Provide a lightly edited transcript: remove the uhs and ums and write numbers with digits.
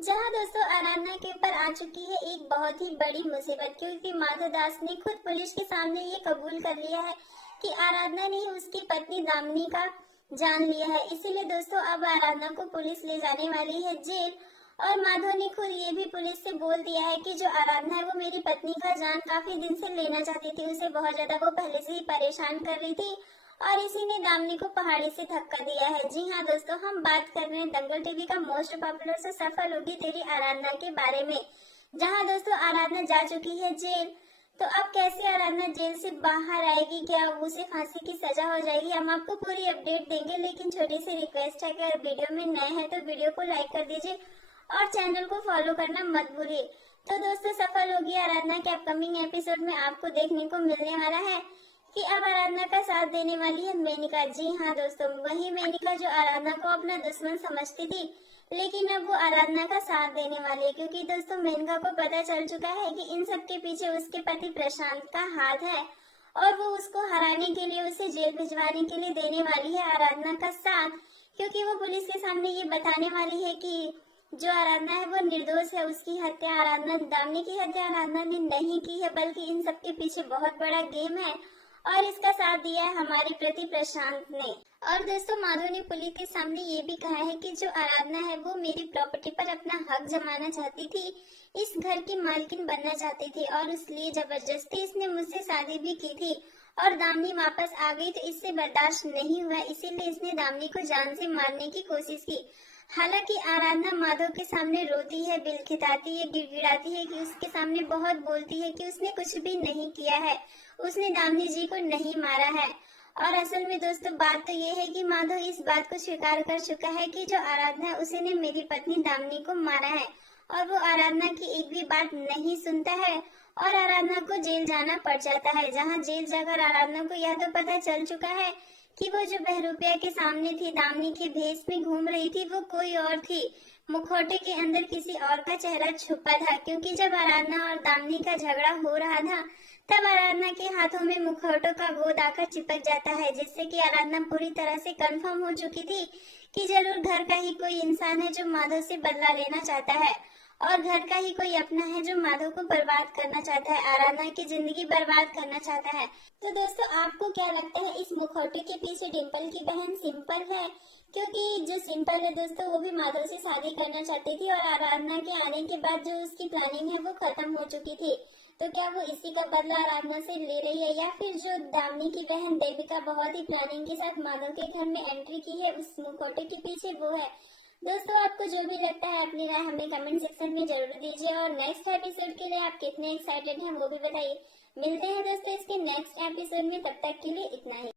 जहां दोस्तों आराधना के ऊपर आ चुकी है एक बहुत ही बड़ी मुसीबत, क्योंकि माधव दास ने खुद पुलिस के सामने ये कबूल कर लिया है कि आराधना ने उसकी पत्नी दामिनी का जान लिया है। इसीलिए दोस्तों अब आराधना को पुलिस ले जाने वाली है जेल। और माधव ने खुद ये भी पुलिस से बोल दिया है कि जो आराधना है वो मेरी पत्नी का जान काफी दिन से लेना चाहती थी, उसे बहुत ज्यादा वो पहले से ही परेशान कर रही थी और इसी ने दामिनी को पहाड़ी से धक्का दिया है। जी हाँ दोस्तों, हम बात कर रहे हैं दंगल टीवी का मोस्ट पॉपुलर से सफल होगी तेरी आराधना के बारे में। जहाँ दोस्तों आराधना जा चुकी है जेल, तो अब कैसे आराधना जेल से बाहर आएगी, क्या उसे फांसी की सजा हो जाएगी, हम आपको पूरी अपडेट देंगे। लेकिन छोटी सी रिक्वेस्ट है कि अगर वीडियो में नए हैं तो वीडियो को लाइक कर दीजिए और चैनल को फॉलो करना मत भूलिए। तो दोस्तों सफल होगी आराधना के अपकमिंग एपिसोड में आपको देखने को मिलने वाला है कि अब आराधना का साथ देने वाली है मेनका। जी हाँ दोस्तों, वही मेनका जो आराधना को अपना दुश्मन समझती थी, लेकिन अब वो आराधना का साथ देने वाली है, क्योंकि दोस्तों मेनका को पता चल चुका है कि इन सब के पीछे उसके पति प्रशांत का हाथ है और वो उसको हराने के लिए, उसे जेल भिजवाने के लिए देने वाली है आराधना का साथ। क्योंकि वो पुलिस के सामने ये बताने वाली है कि जो आराधना है वो निर्दोष है, उसकी हत्या आराधना, दामिनी की हत्या आराधना ने नहीं की है, बल्कि इन सब के पीछे बहुत बड़ा गेम है और इसका साथ दिया है हमारे प्रति प्रशांत ने। और दोस्तों माधव ने पुलिस के सामने ये भी कहा है कि जो आराधना है वो मेरी प्रॉपर्टी पर अपना हक जमाना चाहती थी, इस घर की मालकिन बनना चाहती थी और इसलिए जबरदस्ती इसने मुझसे शादी भी की थी। और दामिनी वापस आ गई तो इससे बर्दाश्त नहीं हुआ, इसीलिए इसने दामिनी को जान से मारने की कोशिश की। हालांकि आराधना माधव के सामने रोती है, बिलखिताती है, गिड़गिड़ाती है, कि उसके सामने बहुत बोलती है कि उसने कुछ भी नहीं किया है, उसने दामिनी जी को नहीं मारा है। और असल में दोस्तों बात तो ये है कि माधव इस बात को स्वीकार कर चुका है कि जो आराधना है उसी ने मेरी पत्नी दामिनी को मारा है और वो आराधना की एक भी बात नहीं सुनता है और आराधना को जेल जाना पड़ जाता है। जहाँ जेल जाकर आराधना को यह तो पता चल चुका है कि वो जो बहरूपिया के सामने थी, दामिनी के भेष में घूम रही थी, वो कोई और थी, मुखौटे के अंदर किसी और का चेहरा छुपा था। क्योंकि जब आराधना और दामिनी का झगड़ा हो रहा था तब आराधना के हाथों में मुखौटों का गोद आकर चिपक जाता है, जिससे कि आराधना पूरी तरह से कंफर्म हो चुकी थी कि जरूर घर का ही कोई इंसान है जो माधव से बदला लेना चाहता है और घर का ही कोई अपना है जो माधव को बर्बाद करना चाहता है, आराधना की जिंदगी बर्बाद करना चाहता है। तो दोस्तों आपको क्या लगता है, इस मुखौटे के पीछे डिम्पल की बहन सिंपल है? क्योंकि जो सिंपल है दोस्तों वो भी माधव से शादी करना चाहती थी और आराधना के आने के बाद जो उसकी प्लानिंग है वो खत्म हो चुकी थी। तो क्या वो इसी का बदला आराधना से ले रही है, या फिर जो दामिनी की बहन देविका बहुत ही प्लानिंग के साथ माधव के घर में एंट्री की है, उस मुखौटे के पीछे वो है? दोस्तों आपको जो भी लगता है अपनी राय हमें कमेंट सेक्शन में जरूर दीजिए और नेक्स्ट एपिसोड के लिए आप कितने एक्साइटेड हैं वो भी बताइए। मिलते हैं दोस्तों इसके नेक्स्ट एपिसोड में, तब तक के लिए इतना ही।